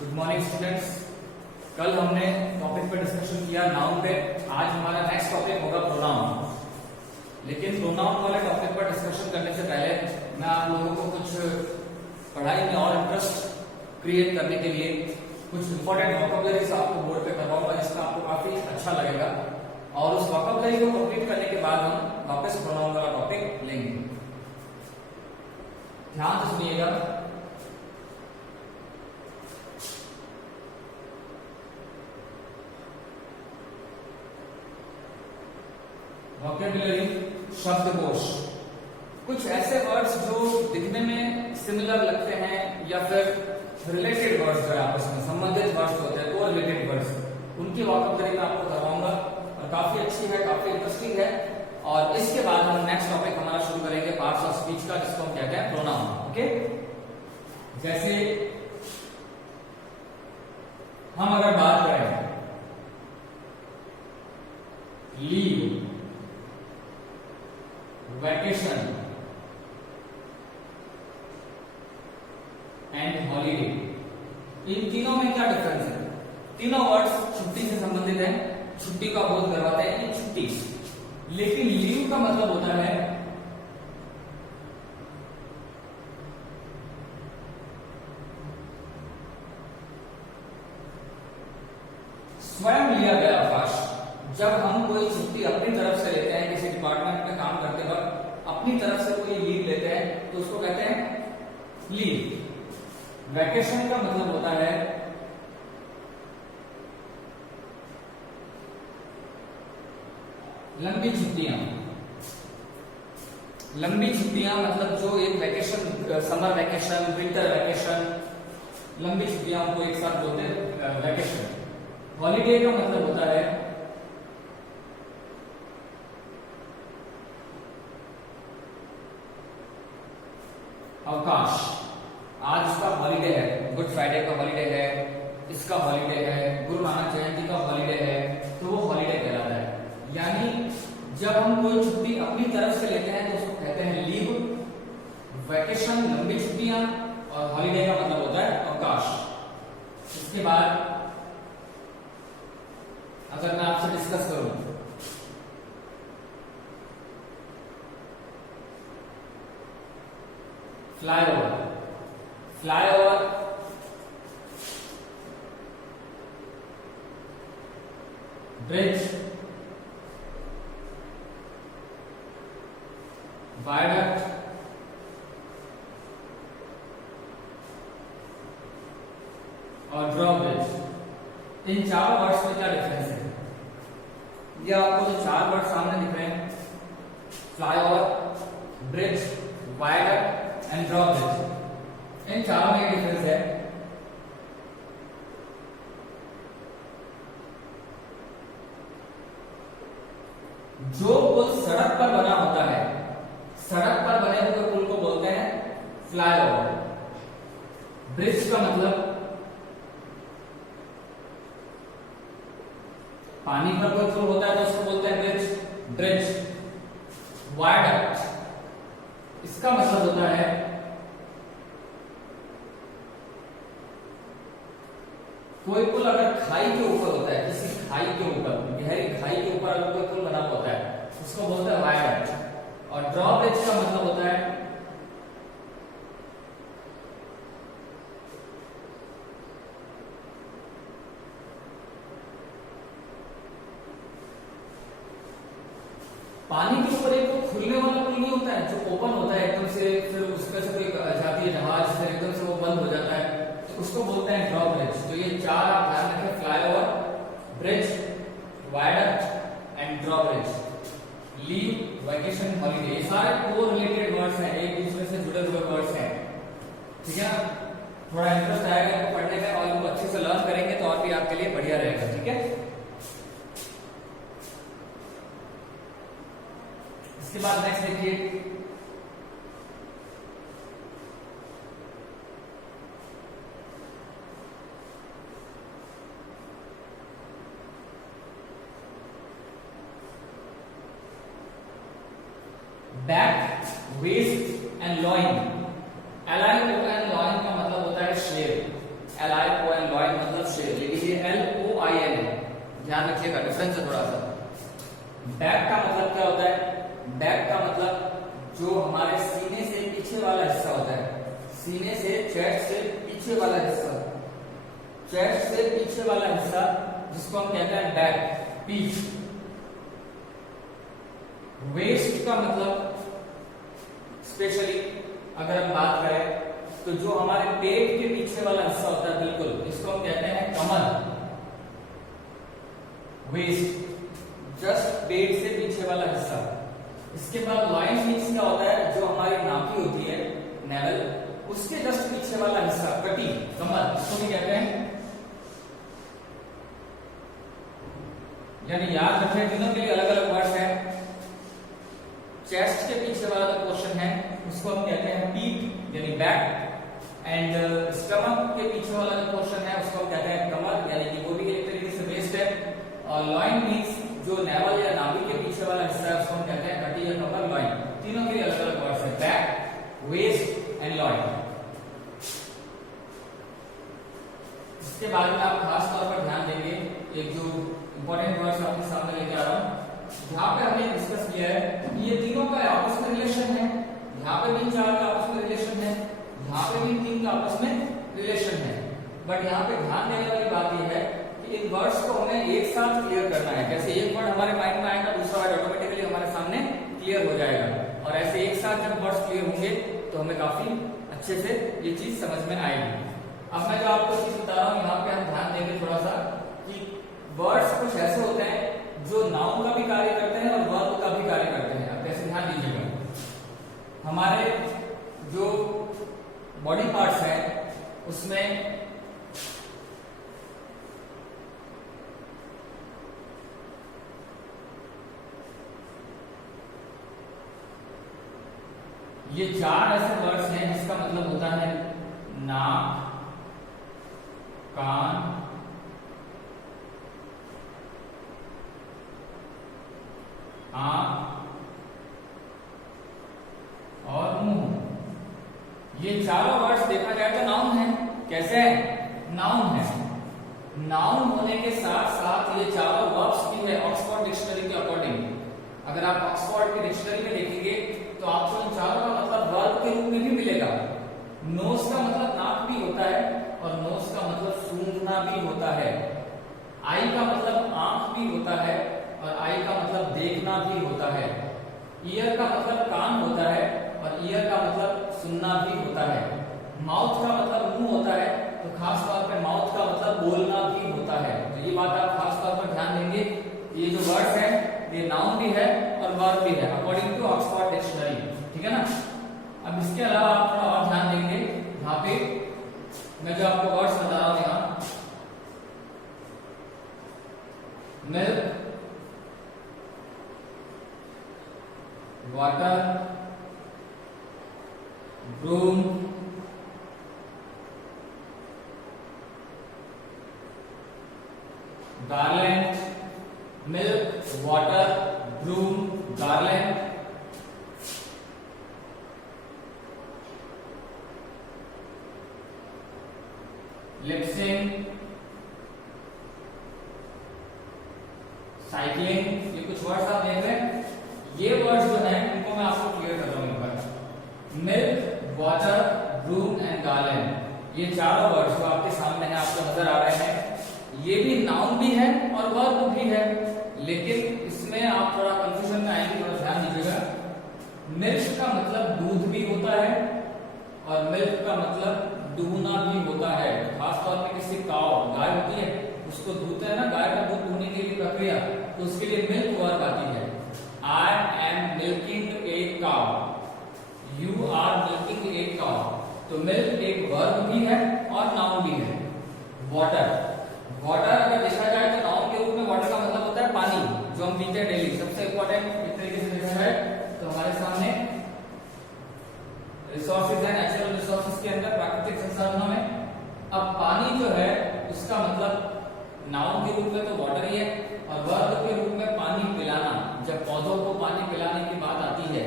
Good morning students. कल हमने topic पे डिस्कशन किया नाउन पे। आज हमारा नेक्स्ट टॉपिक होगा प्रोनाउन। लेकिन प्रोनाउन वाले टॉपिक पर डिस्कशन करने से पहले मैं आप लोगों को कुछ पढ़ाई में और इंटरेस्ट क्रिएट करने के लिए कुछ इंपॉर्टेंट वोकैबुलरीज आपको बोर्ड पे करवाऊंगा, जिसका आपको काफी अच्छा लगेगा। और उस वोकैबुलरी को कंप्लीट करने के बाद हम वापस प्रोनाउन वाला टॉपिक लेंगे। ध्यान से सुनिएगा। वोकैबुलरी शब्दकोश, कुछ ऐसे वर्ड्स जो दिखने में सिमिलर लगते हैं या फिर रिलेटेड वर्ड्स जो आपस में संबंधित वर्ड्स होते हैं, को रिलेटेड वर्ड्स, उनकी वोकैबुलरी मैं आपको करवाऊंगा और काफी अच्छी है, काफी इंटरेस्टिंग है। और इसके बाद हम नेक्स्ट टॉपिक हमारा शुरू करेंगे पार्ट्स ऑफ स्पीच का, जिसको हम कहते हैं प्रोनाउन। ओके, जैसे हम अगर बात करें लीव, वैकेशन एंड हॉलीडे, इन तीनों में क्या डिफरेंस है? तीनों वर्ड्स छुट्टी से संबंधित हैं, छुट्टी का बोध करवाते हैं कि छुट्टी। लेकिन लीव का मतलब होता है स्वयं लिया गया अवकाश। जब हम कोई छुट्टी अपनी तरफ से लेते हैं, किसी डिपार्टमेंट में काम करते वक्त अपनी तरफ से कोई लीव लेते हैं, तो उसको कहते हैं लीव। वैकेशन का मतलब होता है लंबी छुट्टियां। लंबी छुट्टियां मतलब जो एक vacation, summer vacation, winter vacation, लंबी छुट्टियां को एक साथ बोलते हैं वैकेशन। हॉलीडे का मतलब होता है अवकाश। आज इसका हॉलीडे है, गुड फ्राइडे का हॉलीडे है, इसका हॉलीडे है, गुरु नानक जयंती का हॉलीडे है, तो वो हॉलीडे कहलाता है। यानी जब हम कोई छुट्टी अपनी तरफ से लेते हैं तो उसको कहते हैं लीव। वैकेशन लंबी छुट्टियां, और हॉलीडे का मतलब होता है अवकाश। इसके बाद अगर मैं आपसे डिस्कस करूं फ्लाईओवर, फ्लाईओवर ब्रिज, वायडक्ट, और ड्रॉब्रिज, इन चारों वर्ड्स में क्या डिफरेंस है? ये आपको जो चार वर्ड सामने दिख रहे हैं, flyover, bridge, viaduct and drawbridge, इन चारों में डिफरेंस है। जो पुल सड़क पर बना होता है, सड़क पर बने हुए पुल को बोलते हैं फ्लाईओवर। ब्रिज का मतलब पानी पर कोई पुल होता है तो उसको बोलते हैं ब्रिज, ब्रिज। वायडक्ट, इसका मतलब होता है कोई पुल अगर खाई के ऊपर होता है, किसी खाई के ऊपर, गहरी खाई के ऊपर अगर कोई पुल बना होता है, उसको बोलते हैं वायडक्ट। और ड्रॉब्रिज का मतलब होता है पानी के ऊपर एक तो खुलने वाला पुल नहीं होता है, जो ओपन होता है एकदम से, फिर उसमें से कोई जाती है जहाज, फिर एकदम से वो बंद हो जाता है, तो उसको बोलते हैं ड्रॉब्रिज। तो ये चार आप ध्यान रखें, flyover, bridge, viaduct and drawbridge. Leave, vacation, holiday, ये सारे को रिलेटेड वर्ड्स हैं, एक दूसरे से जुड़े हुए वर्ड्स हैं। ठीक है, थोड़ा इंटरेस्ट आएगा आपको पढ़ने में और इनको अच्छे से लर्न करेंगे तो और भी आपके लिए बढ़िया रहेगा। ठीक है, इसके बाद नेक्स्ट देखिए back, west and loin. Align and loin का मतलब होता है शेर। LION लॉयन मतलब शेर, लेकिन ये LOIN है, ध्यान रखिएगा, डिफरेंस है थोड़ा सा। बैक का मतलब क्या होता है? बैक का मतलब जो हमारे सीने से पीछे वाला हिस्सा होता है, सीने से चेस्ट से पीछे वाला हिस्सा, चेस्ट से पीछे वाला हिस्सा जिसको हम कहते हैं बैक, पीठ। वेस्ट का मतलब स्पेशली अगर हम बात करें तो जो हमारे पेट के पीछे वाला हिस्सा होता है बिल्कुल, इसको हम कहते हैं कमर, वेस्ट, जस्ट पेट से पीछे वाला हिस्सा। इसके बाद लॉइन मीन्स क्या होता है? जो हमारी नाभि होती है, नेवल, उसके जस्ट पीछे वाला हिस्सा, कटी, कमर, उसको भी कहते हैं। यानी याद रखें, तीनों के लिए अलग अलग वर्ड्स हैं। चेस्ट के पीछे वाला जो पोर्शन है उसको हम कहते हैं पीठ यानी बैक, एंड स्टमक के पीछे वाला जो पोर्शन है उसको हम कहते हैं कमर, यानी कि वो भी एक तरीके से वेस्ट है। और लॉइन मीन्स जो नेवल या नाभि के पीछे वाला हिस्सा है उसको हम कहते हैं कटी या कमर, लॉइन। तीनों के लिए अलग अलग वर्ड्स हैं, बैक, वेस्ट एंड लॉइन। इसके बाद में आप खास तौर पर ध्यान देंगे, एक जो इंपॉर्टेंट वर्ड्स आपके सामने लेके आ रहा हूं, यहाँ पे हमने डिस्कस किया है कि ये तीनों का आपस में रिलेशन है। यहाँ पे भी चार का आपस में रिलेशन है, यहाँ पे भी तीन का आपस में रिलेशन है। बट यहाँ पे ध्यान देने वाली बात यह है कि इन वर्ड्स को हमें एक साथ क्लियर करना है। जैसे एक वर्ड हमारे माइंड में आएगा, दूसरा वर्ड ऑटोमेटिकली हमारे सामने क्लियर हो जाएगा, और ऐसे एक साथ जब वर्ड्स क्लियर होंगे तो हमें काफी अच्छे से ये चीज समझ में आएगी। अब मैं जो आपको चीज बता रहा हूँ, यहाँ पे हम ध्यान देंगे थोड़ा सा कि वर्ड्स कुछ ऐसे होते हैं जो नाउन का भी कार्य करते हैं और वर्ब का भी कार्य करते हैं। अब कैसे, ध्यान दीजिएगा, हमारे जो बॉडी पार्ट्स हैं उसमें ये चार ऐसे वर्ड्स हैं जिसका मतलब होता है नाक, कान, आंख और मुंह। ये चारों वर्ड्स देखा जाए तो नाउन है। कैसे है? नाउन है। नाउन होने के साथ साथ ये चारों वर्ड्स भी है ऑक्सफोर्ड डिक्शनरी के अकॉर्डिंग। अगर आप ऑक्सफोर्ड की डिक्शनरी में देखेंगे तो आपको इन चारों का मतलब वर्ब के रूप में भी मिलेगा। नोज का मतलब नाक भी होता है और नोज का मतलब सूंघना भी होता है। आई का मतलब आंख भी होता है और आई का मतलब देखना भी होता है। ईयर का मतलब कान होता है और ईयर का मतलब सुनना भी होता है। माउथ का मतलब मुंह होता है, तो खास तौर पर माउथ का मतलब बोलना भी होता है। तो ये बात आप खास तौर पर ध्यान देंगे, ये जो वर्ड्स हैं ये नाउन भी है और वर्ब भी है अकॉर्डिंग टू ऑक्सफोर्ड डिक्शनरी, ठीक है ना। अब इसके अलावा आप थोड़ा और ध्यान देंगे, यहाँ पे मैं जो आपको वर्ड्स बता रहा हूँ, यहाँ milk, water, broom, garland, milk, water, broom, garland, lisping, cycling, ये कुछ वर्ड्स आप देख रहे हैं। ये वर्ड्स जो हैं इनको मैं आपको क्लियर कर रहा हूं। Milk, water, broom and garland, ये चारों वर्ड्स जो आपके सामने हैं, आपको नजर आ रहे हैं, ये भी नाउन भी है और वर्ब भी है। लेकिन इसमें आप थोड़ा कंफ्यूजन में आएंगे, थोड़ा ध्यान दीजिएगा। मिल्क का मतलब दूध भी होता है और मिल्क का मतलब दूहना भी होता है। खासतौर पे किसी काव, गाय होती है, उसको दूहते हैं ना, गाय का दूध दूहने की प्रक्रिया, तो उसके लिए मिल्क वर्ब आती है। आई एम मिल्किंग ए काव, यू आर मिल्किंग ए काव। तो मिल्क एक वर्ब भी है और नाउन भी है। वाटर, वाटर अगर देखा जाए तो नाउन के रूप में वाटर का मतलब होता है पानी, जो हम पीते हैं डेली। सबसे इंपॉर्टेंट एक तरीके से देखा जाए तो हमारे सामने रिसोर्सेज है, नेचुरल रिसोर्सेज के अंदर, प्राकृतिक संसाधनों में। अब पानी जो है उसका मतलब नाउन के रूप में तो वाटर ही है और वर्ब के रूप में पानी पिलाना। जब पौधों को पानी पिलाने की बात आती है,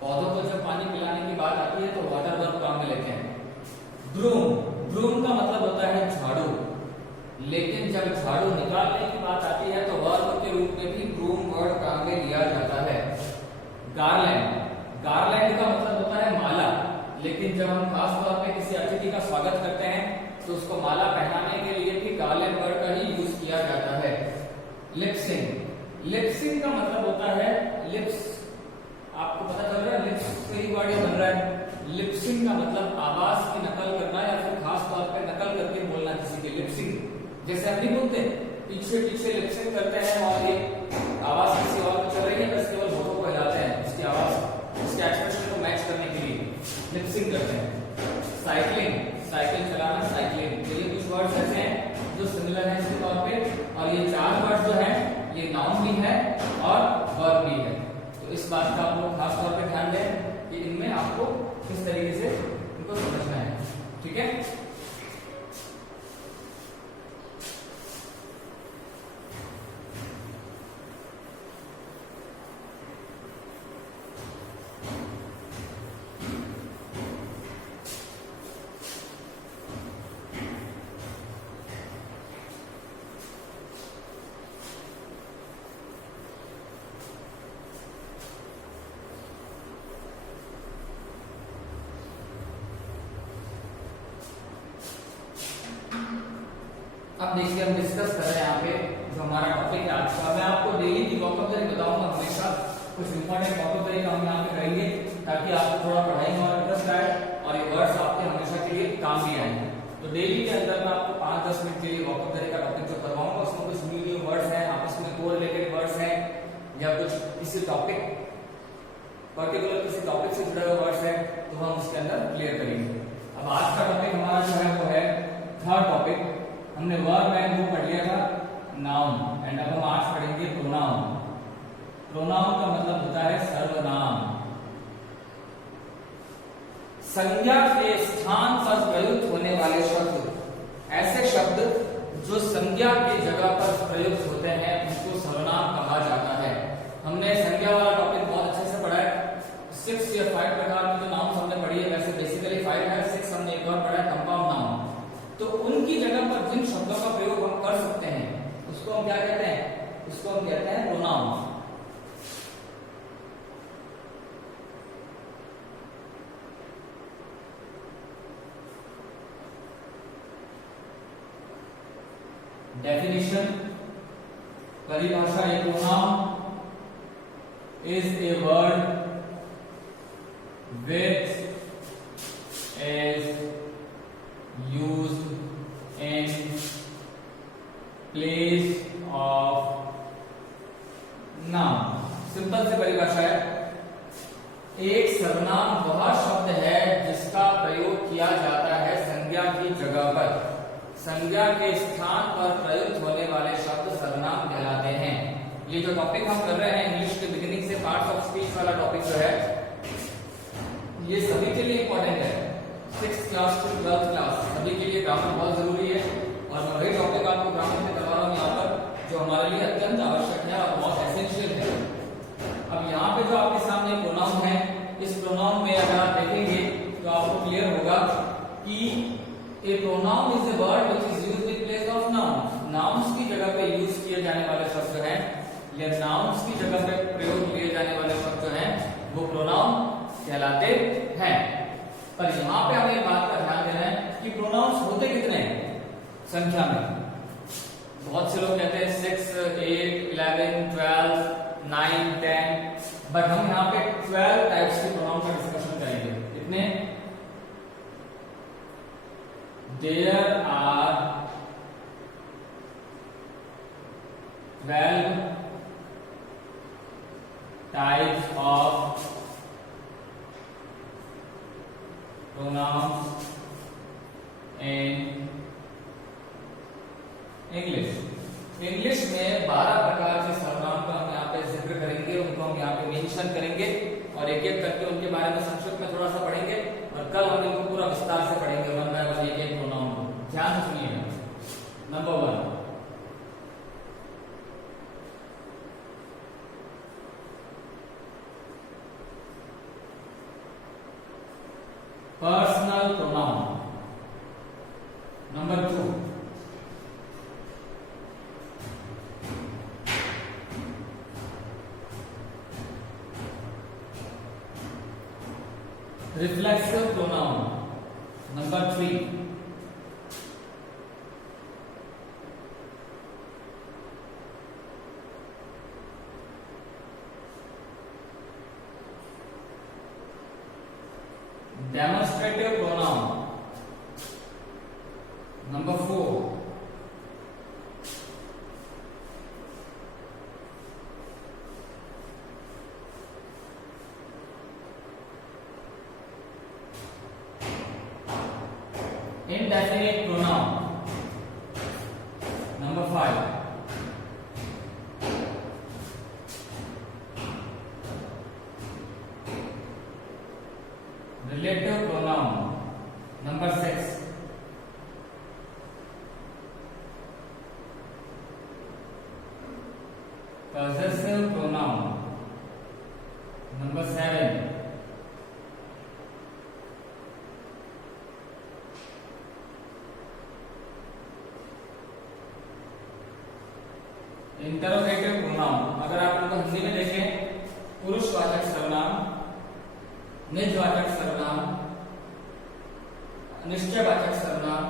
पौधों को जब पानी पिलाने की बात आती है तो वाटर वर्ब काम में लेते हैं। ब्रूम, ब्रूम का मतलब होता लेकिन जब हम खास तौर पे किसी अतिथि का स्वागत करते हैं तो उसको माला पहनाने के लिए भी गार्लैंड वर्ड का ही यूज किया जाता है। लिपसिंग, लिपसिंग का मतलब होता है लिप्स, आपको पता चल रहा है लिप्स से ही वर्ड बन रहा है। लिपसिंग का मतलब आवाज की नकल करना या फिर खास तौर पे नकल करके बोलना किसी के। लिपसिंग जैसे हम नहीं बोलते पीछे पीछे लिपसिंग करते हैं और ये आवाज किसी और को चल रही है बस केवल होठों को हिलाते हैं उसकी आवाज उसके एक्सप्रेशन को मैच करने के लिए लिपसिंग करते हैं। साइकिलिंग, साइकिल चलाना, साइकिलिंग, तो ये कुछ वर्ड्स ऐसे हैं जो सिमिलर हैं इसके तौर पे। और ये चार वर्ड्स जो हैं ये नाउन भी है और वर्ब भी है। तो इस बात का आप लोग खास तौर पे ध्यान दें कि इनमें आपको किस तरीके से इनको समझना है। ठीक है, अब देखिए हम डिस्कस कर रहे हैं यहाँ पे जो हमारा टॉपिक है आज का। मैं आपको डेली की वोकैबुलरी बताऊंगा, हमेशा कुछ इंपॉर्टेंट वोकैबुलरी का हम यहाँ पे करेंगे ताकि आपको थोड़ा पढ़ाई में और इंटरेस्ट आए और ये वर्ड्स आपके हमेशा के लिए काम भी आएंगे। तो डेली के अंदर मैं आपको 5-10 मिनट के लिए वोकैबुलरी का टॉपिक जो करवाऊंगा उसमें कुछ न्यू न्यू वर्ड्स हैं, आपस में को रिलेटेड वर्ड्स हैं या कुछ किसी टॉपिक पर्टिकुलर किसी टॉपिक से जुड़े हुए वर्ड्स हैं तो हम उसके अंदर क्लियर करेंगे। अब आज का टॉपिक हमारा जो है वो है थर्ड टॉपिक। हमने वर्ब एंड वो पढ़ लिया था नाउन एंड अब हम आज पढ़ेंगे प्रोनाउन। प्रोनाउन का मतलब होता है सर्वनाम, संज्ञा के स्थान पर प्रयुक्त होने वाले शब्द। ऐसे शब्द जो संज्ञा की जगह पर प्रयुक्त होते हैं उनको सर्वनाम कहा जाता है। हमने संज्ञा वाला टॉपिक बहुत अच्छे से पढ़ा है। 6 या 5 प्रकार की जो नाउन हमने पढ़ी है, वैसे बेसिकली 5 है, 6 हमने एक और पढ़ा है कंपाउंड नाउन। तो उनकी जगह पर जिन शब्दों का प्रयोग हम कर सकते हैं उसको हम क्या कहते हैं, उसको हम कहते हैं प्रोनाउन। डेफिनेशन, परिभाषा, एक pronoun is a word which is used in place of noun। Simple से परिभाषा है, एक सर्वनाम वह शब्द है जिसका प्रयोग किया जाता है संज्ञा की जगह पर। संज्ञा के स्थान पर प्रयुक्त होने वाले शब्द सर्वनाम कहलाते हैं। ये जो टॉपिक हम कर रहे हैं इंग्लिश के बिगिनिंग से पार्ट्स ऑफ स्पीच वाला टॉपिक जो है ये सभी के लिए इंपॉर्टेंट है। 6th class to 12th class सभी के लिए ग्रामर बहुत जरूरी है और मैं वही टॉपिक आपको ग्रामर में करवा रहा हूँ यहाँ पर जो हमारे लिए अत्यंत आवश्यक है और बहुत एसेंशियल है। अब यहाँ पे जो आपके सामने प्रोनाउन है, इस प्रोनाउन में अगर आप देखेंगे तो आपको क्लियर होगा कि a pronoun is a word which is used in place of noun. Nouns की जगह पे यूज किए जाने वाले शब्द हैं या नाउन्स की जगह पे प्रयोग किए जाने वाले शब्द जो हैं वो प्रोनाउन कहलाते हैं। पर यहाँ पे हमें बात का ध्यान देना है कि प्रोनाउंस होते कितने हैं संख्या में। बहुत से लोग कहते हैं 6, 8, 11, 12, 9, 10, बट हम यहाँ पे 12 टाइप्स के प्रोनाउन का डिस्कशन करेंगे। कितने? There are 12 types of pronouns in English। English में 12 प्रकार के सर्वनाम का हम यहाँ पे जिक्र करेंगे, उनको हम यहाँ पे मेंशन करेंगे और एक एक करके उनके बारे में संक्षिप्त में थोड़ा सा पढ़ेंगे और कल हम इनको पूरा विस्तार से पढ़ेंगे वन बाय वन एक एक प्रोनाउन को। ध्यान से सुनिएगा। Number 1, personal pronoun. Number 2, reflexive pronoun number 3, demonstrative pronoun number 4, indefinite pronoun number 5, relative pronoun number 6, possessive pronoun number 7, interrogative pronoun. अगर आप इनको हिंदी में देखें, पुरुषवाचक सर्वनाम, निजवाचक सर्वनाम, निश्चयवाचक सर्वनाम,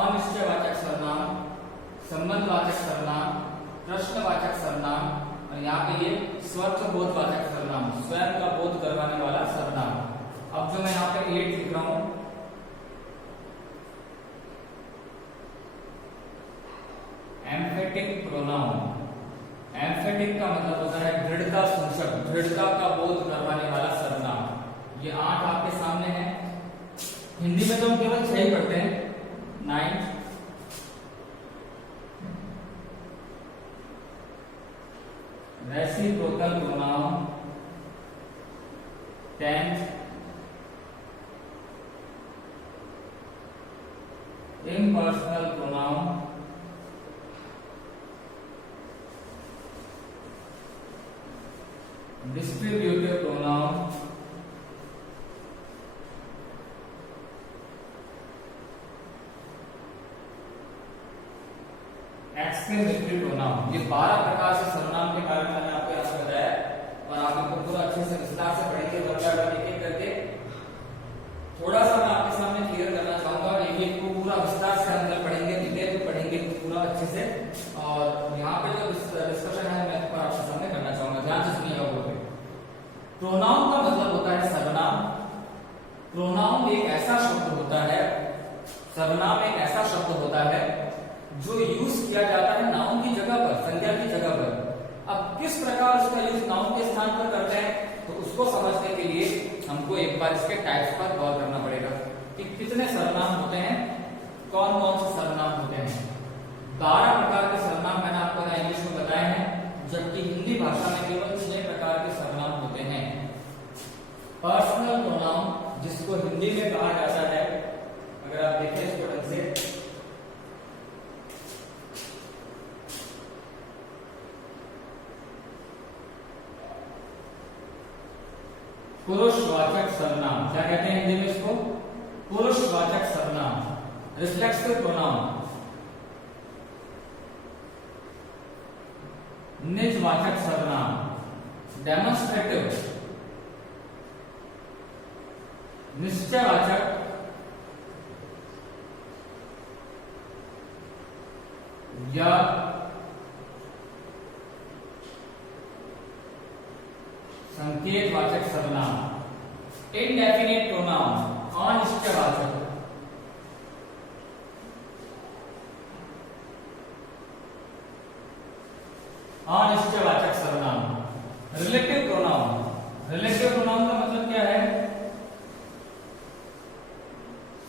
अनिश्चयवाचक सर्वनाम, संबंधवाचक सर्वनाम, प्रश्नवाचक सर्वनाम और यहाँ पे ये स्वर्थबोधवाचक सर्वनाम, स्वयं का बोध करवाने वाला सर्वनाम। अब जो मैं यहाँ पे 8 लिख रहा हूं, एम्फेटिक प्रोनाउन। एम्फेटिक का मतलब होता है दृढ़ता सूचक, दृढ़ता का बोध करवाने वाला सर्वनाम। ये 8 आपके सामने है। हिंदी में तो हम केवल 6 ही पढ़ते हैं। 9th, reciprocal pronoun, 10th, impersonal pronoun, distributive pronoun, exclamatory pronoun. ये 12 प्रकार से सर्वनाम के बारे में मैंने आपको यहाँ पे बताया और आप इनको पूरा अच्छे से विस्तार से पढ़ेंगे, एक करके। थोड़ा सा मैं आपके सामने क्लियर करना चाहूंगा, एक को पूरा विस्तार से अंदर पढ़ेंगे, डिटेल में पढ़ेंगे पूरा अच्छे से। और यहाँ पे जो डिस्कशन है मैं आपके सामने करना चाहूंगा, ध्यान से सुनिएगा। वो प्रोनाउन का मतलब होता है सर्वनाम। प्रोनाउन एक ऐसा शब्द होता है, सर्वनाम एक ऐसा शब्द होता है जो यूज किया जाता है नाउन की जगह पर, संज्ञा की जगह पर। अब किस प्रकार उसका यूज नाउन के स्थान पर करते हैं, तो उसको समझने के लिए हमको एक बार इसके टाइप्स पर गौर करना पड़ेगा कि कितने सर्वनाम होते हैं, कौन कौन से सर्वनाम होते हैं। 12 प्रकार के सर्वनाम मैंने आपको इंग्लिश में बताए हैं, जबकि हिंदी भाषा में केवल 6 प्रकार के सर्वनाम होते हैं। पर्सनल प्रोनाउन, जिसको हिंदी में कहा जाता है, अगर आप देखें इसको ढंग से, पुरुषवाचक सर्वनाम। क्या कहते हैं हिंदी में इसको? पुरुषवाचक सर्वनाम। रिफ्लेक्सिव प्रोनाउन, निजवाचक सर्वनाम, डेमोन्स्ट्रेटिव, निश्चयवाचक, या संकेतवाचक सर्वनाम। इनडेफिनिट प्रोनाउन, अनिश्चयवाचक, अनिश्चयवाचक सर्वनाम। रिलेटिव प्रोनाउन, रिलेटिव प्रोनाउन का मतलब क्या है?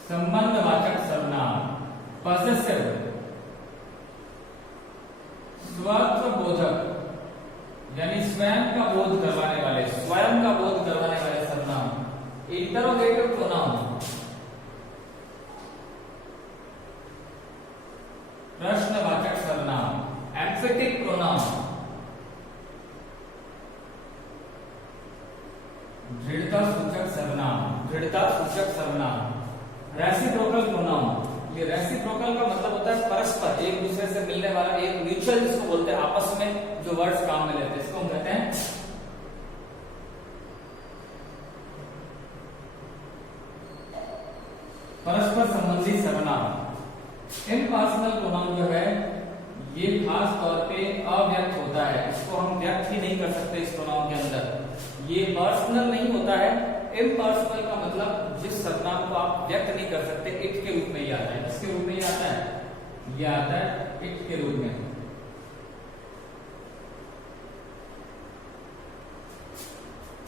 संबंधवाचक सर्वनाम। पॉसेसिव, स्वत्वबोधक, यानी स्वयं का बोध करवाने वाले, स्वयं का बोध करवाने वाले सर्वनाम। इंटरोगेटिव प्रोनाउन, प्रश्नवाचक सर्वनाम। एम्फेटिक प्रोनाउन, दृढ़ता सूचक सर्वनाम, दृढ़ता सूचक सर्वनाम। रेसिप्रोकल प्रोनाउन, ये रेसिप्रोकल का मतलब होता है परस्पर, एक दूसरे से मिलने वाला, एक म्यूचुअल जिसको बोलते हैं, आपस में जो वर्ड्स काम में लेते हैं, इसको हम कहते हैं सर्वनाम। इम्पर्सनल प्रोनाउन जो है ये खास तौर पे अव्यक्त होता है, इसको हम व्यक्त ही नहीं कर सकते इस प्रोनाउन के अंदर। ये पर्सनल नहीं होता है। इम्पर्सनल का मतलब जिस सर्वनाम को आप व्यक्त नहीं कर सकते, इट के रूप में ही आता है। किसके रूप में ही आता है? ये आता है इट के रूप में।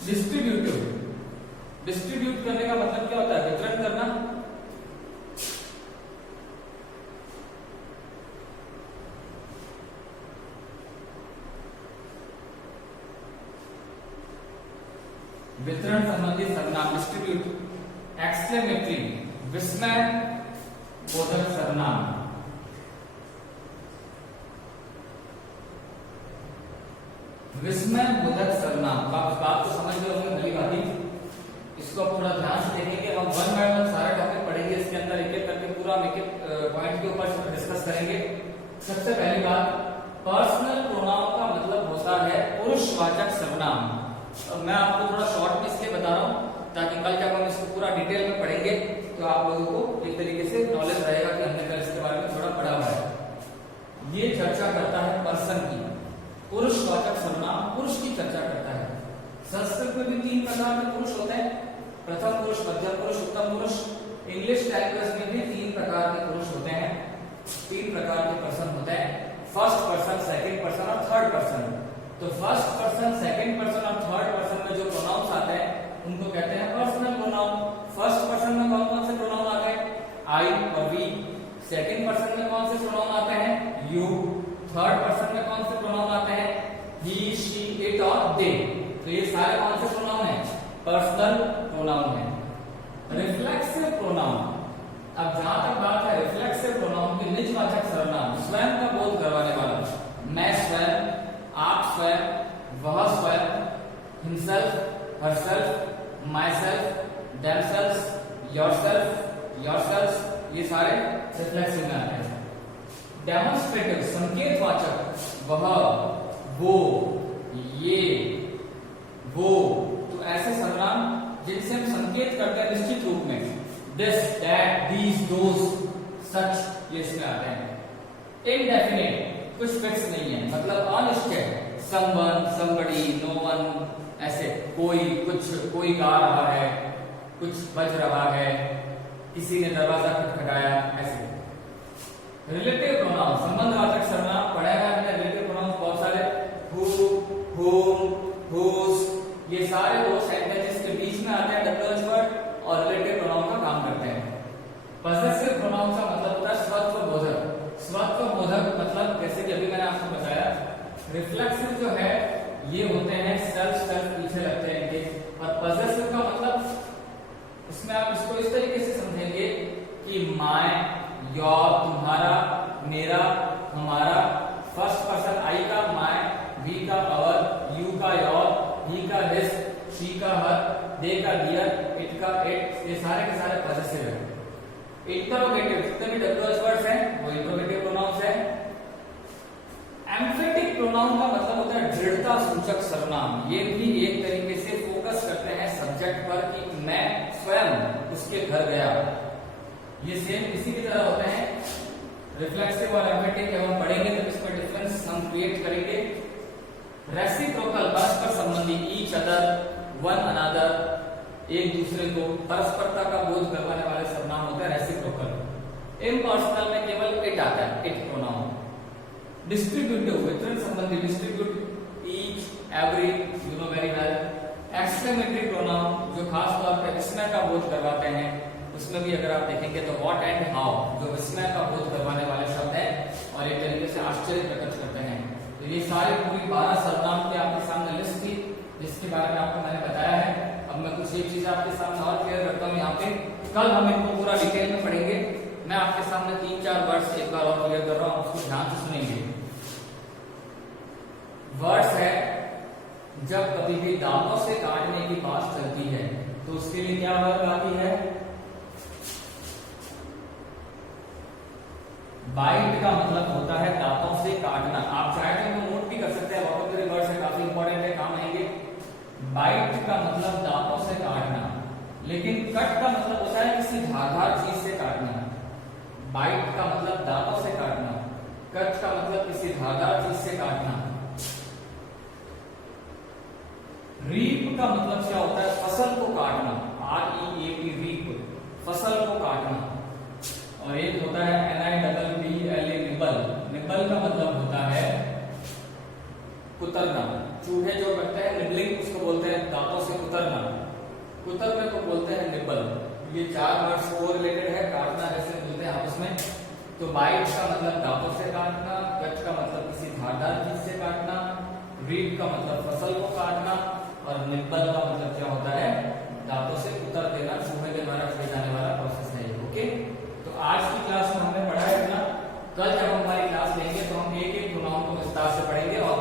डिस्ट्रीब्यूटिव, डिस्ट्रीब्यूट करने का मतलब क्या होता है? वितरण करना। वितरण संबंधी सर्वनाम डिस्ट्रीब्यूट। एक्सक्लेमेटरी, विस्मय बोधक सर्वनाम। विस्मय बोधक सर्वनाम। आप बात तो समझ रहे होंगे भली भांति, इसको आप थोड़ा ध्यान से देखेंगे। हम वन बाय वन सारे टॉपिक पढ़ेंगे, इसके अंदर एक एक करके पूरा एक एक पॉइंट के ऊपर डिस्कस करेंगे। सबसे पहली बात, पर्सनल प्रोनाउन का मतलब होता है पुरुषवाचक सर्वनाम। मैं आपको थोड़ा शॉर्ट में इसलिए बता रहा हूं ताकि कल जब हम इसको पूरा डिटेल में पढ़ेंगे तो आप लोगों को एक तरीके से नॉलेज रहेगा कि हमने कल इसके बारे में थोड़ा पढ़ा हुआ है। ये चर्चा करता है पर्सन की। पुरुषवाचक सर्वनाम पुरुष की चर्चा करता है। संस्कृत में भी 3 प्रकार के पुरुष होते हैं, प्रथम पुरुष, मध्यम पुरुष, उत्तम पुरुष। इंग्लिश लैंग्वेज में भी 3 प्रकार के पुरुष होते हैं, 3 प्रकार के पर्सन होते हैं। फर्स्ट पर्सन, सेकंड पर्सन और थर्ड पर्सन। तो फर्स्ट पर्सन, सेकंड पर्सन और थर्ड पर्सन में जो प्रोनाउंस आते हैं उनको कहते हैं पर्सनल प्रोनाउन। फर्स्ट पर्सन में कौन कौन से प्रोनाउन आते हैं? आई और वी। सेकंड पर्सन में कौन से प्रोनाउन आते हैं? यू। थर्ड पर्सन में कौन से प्रोनाउन आते हैं? ही, शी, इट और दे। तो ये सारे कौन से प्रोनाउन हैं? पर्सनल प्रोनाउन है। Reflexive pronoun. अब जहां तक बात है रिफ्लेक्सिव प्रोनाउन की, निजवाचक सर्वनाम, स्वयं का बोध करवाने वाला। मैं स्वयं, आप स्वयं, वह स्वयं, himself, herself, myself, themselves, yourself, yourselves, ये सारे रिफ्लेक्सिव में आते हैं। डेमोन्स्ट्रेटिव, संकेतवाचक, वह, वो, ये, वो। तो ऐसे सर्वनाम जिनसे हम संकेत करते हैं निश्चित रूप में, दिस, दैट, दीज, दोज, सच, ये इसमें आते हैं। इनडेफिनिट, कुछ फिक्स नहीं है, मतलब Anishchay. Someone, somebody, no one, ऐसे कोई, कुछ, कोई गा रहा है, कुछ बज रहा है, किसी ने दरवाजा खटखटाया, ऐसे। रिलेटिव प्रोनाउन, संबंधवाचक सर्वनाम पढ़ा है हमने। रिलेटिव प्रोनाउन बहुत सारे, हु, whom, whose, ये सारे वो सेंटेंसेस के बीच में आते हैं डबल वर्ड और रिलेटिव प्रोनाउन का काम करते हैं। पॉसेसिव प्रोनाउन का मतलब होता है स्वत्व बोधक। स्वत्व बोधक मतलब जैसे कि अभी मैंने आपको बताया, रिफ्लेक्सिव जो है ये होते हैं सेल्फ पीछे लगते हैं इनके। और पॉसेसिव का मतलब इसमें आप इसको इस तरीके से समझेंगे कि माय, योर, तुम्हारा, मेरा, हमारा। फर्स्ट पर्सन आई का माय, वी का अवर, यू का योर, ही का हिज, शी का हर, दे का डियर, इट का इट, ये सारे के सारे पॉसेसिव है। इंटरोगेटिव, जितने भी डब्ल्यूएच वर्ड्स हैं वो इंटरोगेटिव प्रोनाउंस है। एम्फेटिक प्रोनाउन का मतलब होता है दृढ़ता सूचक सर्वनाम। ये भी एक तरीके से फोकस करते हैं सब्जेक्ट पर कि मैं स्वयं उसके घर गया। ये सेम इसी की तरह होते हैं। रिफ्लेक्सिव और एम्फेटिक जब हम पढ़ेंगे तो इसमें डिफरेंस हम क्रिएट करेंगे। रेसिप्रोकल, परस्पर संबंधी, ईच अदर, वन अनदर, एक दूसरे को परस्परता का बोध करवाने वाले सर्वनाम होता है रेसिप्रोकल। इम्पर्सनल में केवल इट आता है, इट प्रोनाउन। डिस्ट्रीब्यूटिव, वितरण संबंधी, distribute, each, every, you know very well. Exclamatory pronoun जो खास तौर पर विस्मय का बोध करवाते हैं, उसमें भी अगर आप देखेंगे तो व्हाट एंड हाउ जो विस्मय का बोध करवाने वाले शब्द हैं और एक तरीके से आश्चर्य प्रकट करते हैं। तो ये सारी पूरी 12 सर्वनाम की आपके सामने लिस्ट थी जिसके बारे में आपको मैंने बताया है। अब मैं कुछ एक चीज आपके सामने और क्लियर करता हूँ यहाँ पे। कल हम इनको पूरा डिटेल में पढ़ेंगे। मैं आपके सामने 3-4 वर्ड्स एक बार और क्लियर कर रहा हूँ, उसको ध्यान से सुनेंगे। वर्ड्स है जब कभी भी दांतों से काटने की बात चलती है तो उसके लिए क्या वर्ड आती है? बाइट का मतलब होता है दांतों से काटना। आप चाहे तो इनको नोट भी कर सकते हैं, वोकैबुलरी वर्ड्स है, काफी इंपॉर्टेंट है, काम आएंगे। बाइट का मतलब दांतों से काटना, लेकिन कट का मतलब होता है किसी धारदार चीज से काटना। बाइट का मतलब दांतों से काटना, कट का मतलब किसी धारदार चीज से काटना, रीप का मतलब क्या होता है, फसल को काटना, REAP रीप, फसल को काटना। और एक होता है NIBBLE निबल, निबल का मतलब होता है कुतरना, चूहे जो करते हैं निबलिंग उसको बोलते हैं दांतों से कुतरना, कुतरने को बोलते हैं निबल। ये चार वर्ड्स को रिलेटेड है, काटना जैसे बोलते हैं आपस में। तो बाइट का मतलब दांतों से काटना, कट का मतलब किसी धारदार चीज से काटना, रीप का मतलब फसल को काटना, और निब्बल का मतलब क्या होता है, दांतों से कुतर देना, चूहे के द्वारा किए जाने वाला प्रोसेस है ये। ओके, तो आज की क्लास में हमने पढ़ा है इतना। कल जब हम हमारी क्लास लेंगे तो हम एक एक प्रोनाउन को विस्तार से पढ़ेंगे और